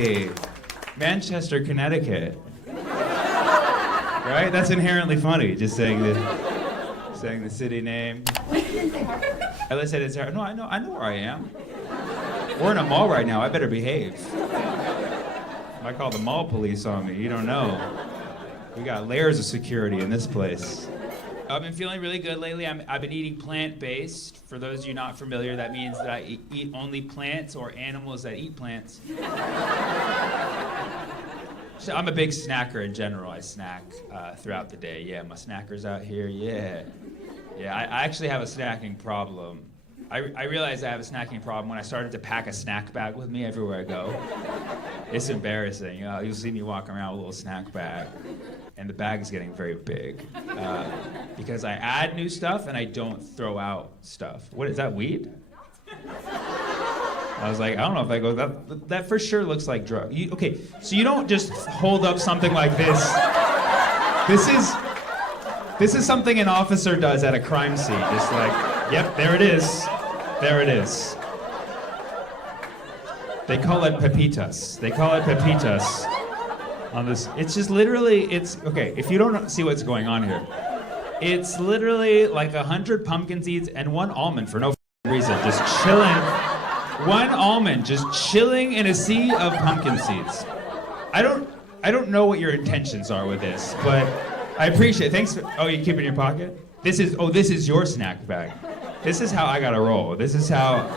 Hey, Manchester, Connecticut. Right? That's inherently funny, just saying the city name. I said it's no, I know where I am. We're in a mall right now. I better behave. I call the mall police on me. You don't know. We got layers of security in this place. I've been feeling really good lately. I've been eating plant-based. For those of you not familiar, that means that I eat only plants or animals that eat plants. So I'm a big snacker in general. I snack throughout the day. Yeah, my snackers out here, yeah. Yeah, I actually have a snacking problem. I realized I have a snacking problem when I started to pack a snack bag with me everywhere I go. It's embarrassing. You'll see me walking around with a little snack bag, and the bag's getting very big because I add new stuff and I don't throw out stuff. What is that, weed? I was like, I don't know if I go, that for sure looks like drug. Okay, so you don't just hold up something like this. This is something an officer does at a crime scene. Just like, yep, there it is. There it is. They call it pepitas. They call it pepitas on this. It's just literally, okay, if you don't see what's going on here, it's literally like 100 pumpkin seeds and one almond for no reason, just chilling. One almond just chilling in a sea of pumpkin seeds. I don't know what your intentions are with this, but I appreciate it. Thanks for, oh, you keep it in your pocket? This is your snack bag. This is how I gotta roll. This is how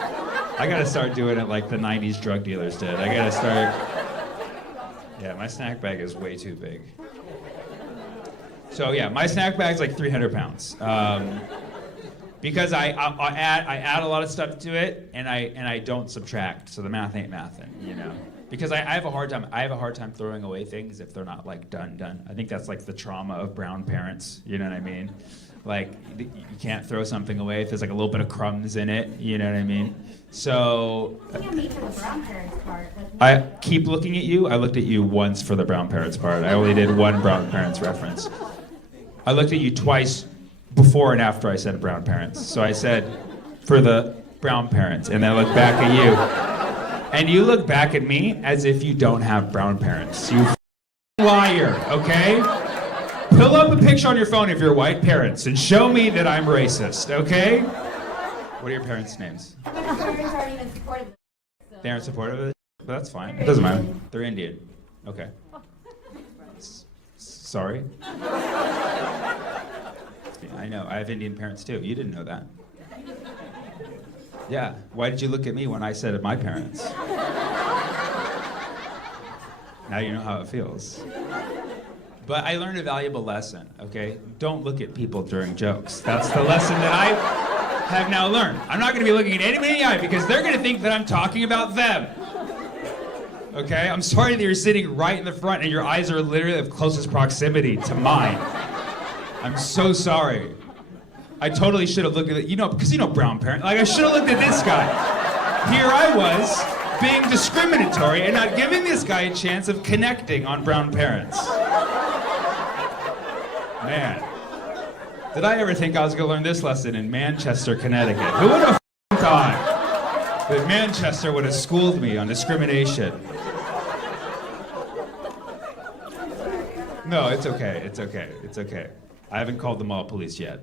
I gotta start doing it like the 90s drug dealers did. I gotta start, yeah, my snack bag is way too big. So yeah, my snack bag's like 300 pounds. Because I add a lot of stuff to it, and I don't subtract, so the math ain't mathin', you know. Because I have a hard time throwing away things if they're not like done. I think that's like the trauma of brown parents, you know what I mean? Like you can't throw something away if there's like a little bit of crumbs in it, you know what I mean? So I keep looking at you. I looked at you once for the brown parents part. I only did one brown parents reference. I looked at you twice before and after I said brown parents. So I said, for the brown parents, and then I look back at you. And you look back at me as if you don't have brown parents. You liar, okay? Pull up a picture on your phone of your white parents and show me that I'm racist, okay? What are your parents' names? My parents aren't even supportive. They aren't supportive of it? But that's fine. It doesn't matter. They're Indian. Okay. Sorry? I know, I have Indian parents too. You didn't know that. Yeah, why did you look at me when I said my parents? Now you know how it feels. But I learned a valuable lesson, okay? Don't look at people during jokes. That's the lesson that I have now learned. I'm not gonna be looking at anybody in the eye because they're gonna think that I'm talking about them. Okay, I'm sorry that you're sitting right in the front and your eyes are literally of closest proximity to mine. I'm so sorry. I totally should have looked at it, you know, because you know brown parent. Like I should have looked at this guy. Here I was being discriminatory and not giving this guy a chance of connecting on brown parents. Man, did I ever think I was gonna learn this lesson in Manchester, Connecticut? Who would have thought that Manchester would have schooled me on discrimination? No, it's okay, it's okay, it's okay. I haven't called the mall police yet.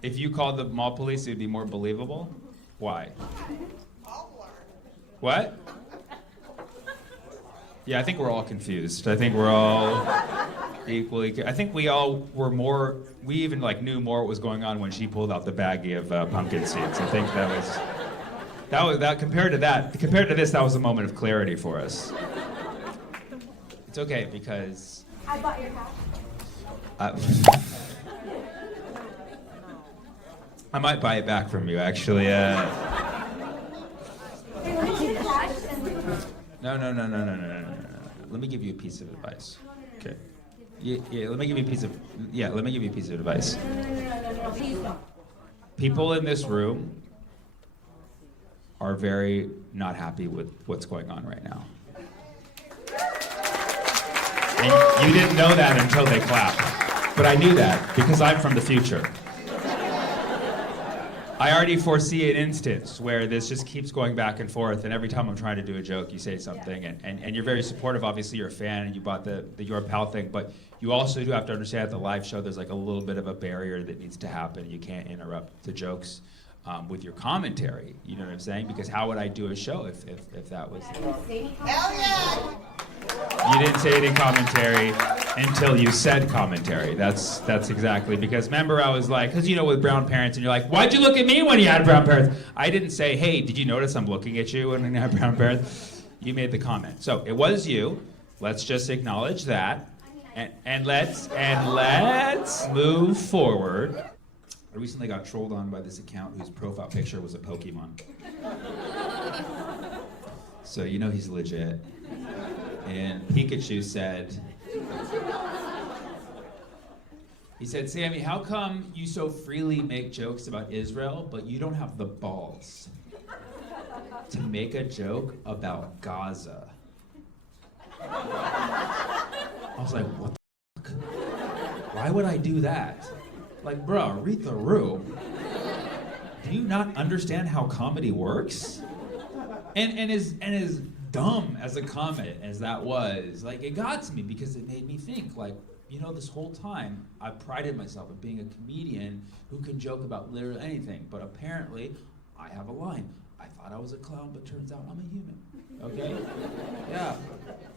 If you called the mall police, it would be more believable? Why? What? Yeah, I think we're all confused. I think we're all equally, I think we all were more, we even like knew more what was going on when she pulled out the baggie of pumpkin seeds. I think compared to this, that was a moment of clarity for us. It's okay because I bought your house. I might buy it back from you, actually. No. Let me give you a piece of advice. Okay. Yeah, let me give you a piece of advice. No, please don't. People in this room are very not happy with what's going on right now. And you didn't know that until they clapped. But I knew that because I'm from the future. I already foresee an instance where this just keeps going back and forth, and every time I'm trying to do a joke, you say something, and you're very supportive. Obviously, you're a fan, and you bought the Your Pal thing, but you also do have to understand at the live show, there's like a little bit of a barrier that needs to happen. You can't interrupt the jokes with your commentary. You know what I'm saying? Because how would I do a show if that was... Hell yeah! You didn't say any commentary until you said commentary. That's exactly, because remember I was like, because you know with brown parents and you're like, why'd you look at me when you had brown parents? I didn't say, hey, did you notice I'm looking at you when you have brown parents? You made the comment. So it was you. Let's just acknowledge that. And let's move forward. I recently got trolled on by this account whose profile picture was a Pokemon. So you know he's legit. And Pikachu said, he said, Sammy, how come you so freely make jokes about Israel, but you don't have the balls to make a joke about Gaza? I was like, what the fuck? Why would I do that? Like, bro, read the room. Do you not understand how comedy works? And as dumb as a comment as that was, like, it got to me because it made me think, like, you know, this whole time I've prided myself on being a comedian who can joke about literally anything, but apparently I have a line. I thought I was a clown, but turns out I'm a human. Okay? Yeah.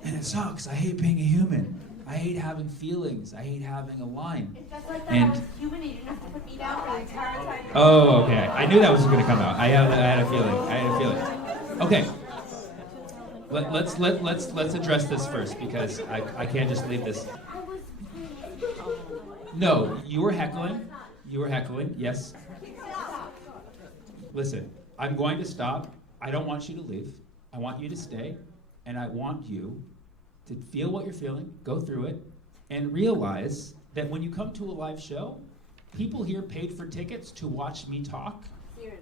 And it sucks. I hate being a human. I hate having feelings. I hate having a line. It's just like that. I was human. You didn't have to put me down for the entire time. Oh, okay. I knew that was going to come out. I had a feeling. Okay. Let's address this first because I can't just leave this. No, you were heckling. You were heckling. Yes. Listen, I'm going to stop. I don't want you to leave. I want you to stay, and I want you to feel what you're feeling, go through it, and realize that when you come to a live show, people here paid for tickets to watch me talk,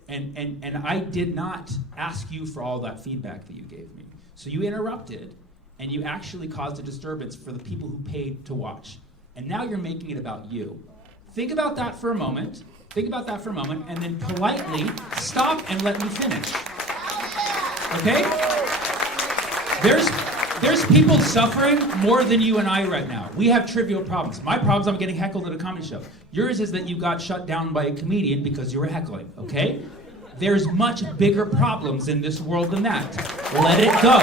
and I did not ask you for all that feedback that you gave me. So you interrupted, and you actually caused a disturbance for the people who paid to watch. And now you're making it about you. Think about that for a moment. And then politely stop and let me finish. Okay? There's people suffering more than you and I right now. We have trivial problems. My problem's I'm getting heckled at a comedy show. Yours is that you got shut down by a comedian because you were heckling, okay? There's much bigger problems in this world than that. Let it go.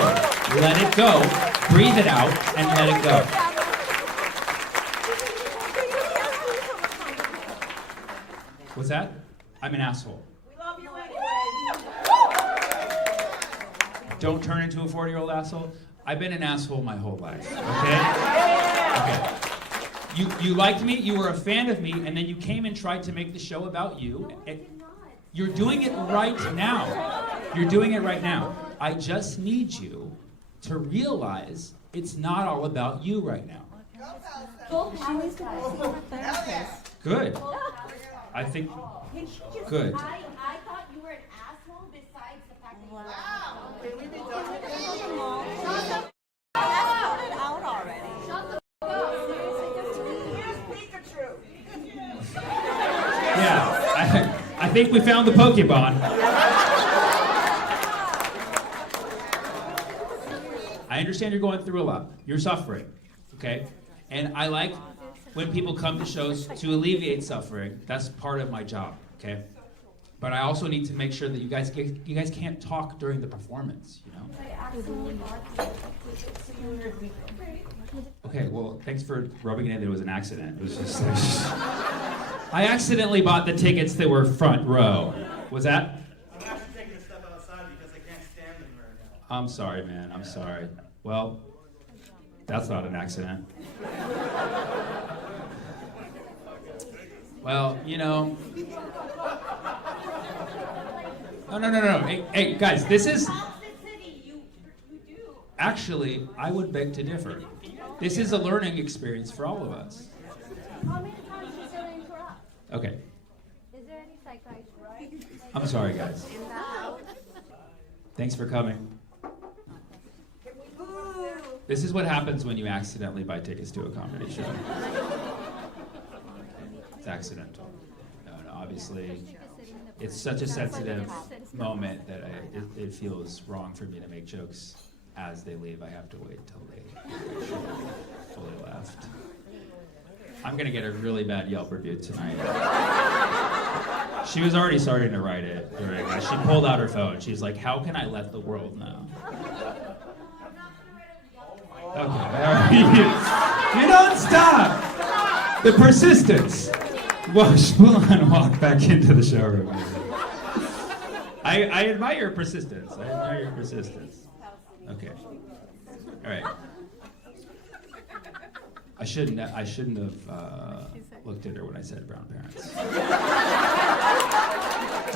Let it go. Breathe it out and let it go. What's that? I'm an asshole. We love you anyway. Don't turn into a 40-year-old asshole. I've been an asshole my whole life, okay? You liked me, you were a fan of me, and then you came and tried to make the show about you. You're doing it right now. You're doing it right now. I just need you to realize it's not all about you right now. Good. I think, good. I thought you were an asshole besides the fact that you were Can we be done with this? out already. Here's Pikachu. Yeah, I think we found the Pokemon. I understand you're going through a lot. You're suffering, okay? And I like when people come to shows to alleviate suffering. That's part of my job, okay? But I also need to make sure that you guys can't talk during the performance, you know? Okay, well, thanks for rubbing it in that it was an accident. It was just I accidentally bought the tickets that were front row. Was that? I'm actually taking a step outside because I can't stand them right now. I'm sorry, man. I'm sorry. Well, that's not an accident. Well, you know. No. Hey, guys, this is. Actually, I would beg to differ. This is a learning experience for all of us. How many times is there interrupt? Okay. Is there any psychiatrist? I'm sorry, guys. Thanks for coming. This is what happens when you accidentally buy tickets to a comedy show. It's accidental. No, obviously. it's such a sensitive moment that it feels wrong for me to make jokes as they leave. I have to wait till they fully left. I'm gonna get a really bad Yelp review tonight. She was already starting to write it during. She pulled out her phone. She's like, "How can I let the world know?" Okay, you don't stop. The persistence. Wash, pull on, walk back into the showroom. I admire your persistence. I admire your persistence. Okay. All right. I shouldn't have looked at her when I said brown parents.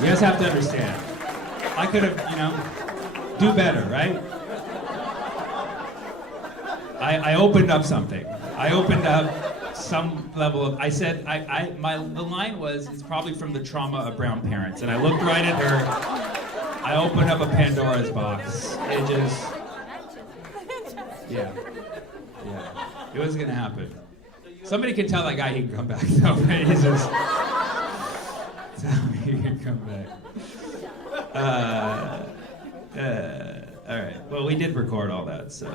You guys have to understand. I could have, do better, right? I opened up something. I opened up some level of. I said the line was, it's probably from the trauma of brown parents, and I looked right at her. I opened up a Pandora's box. It just, yeah. It was gonna happen. Somebody can tell that guy he can come back though. Right? He's just tell me he can come back. All right. Well, we did record all that, so.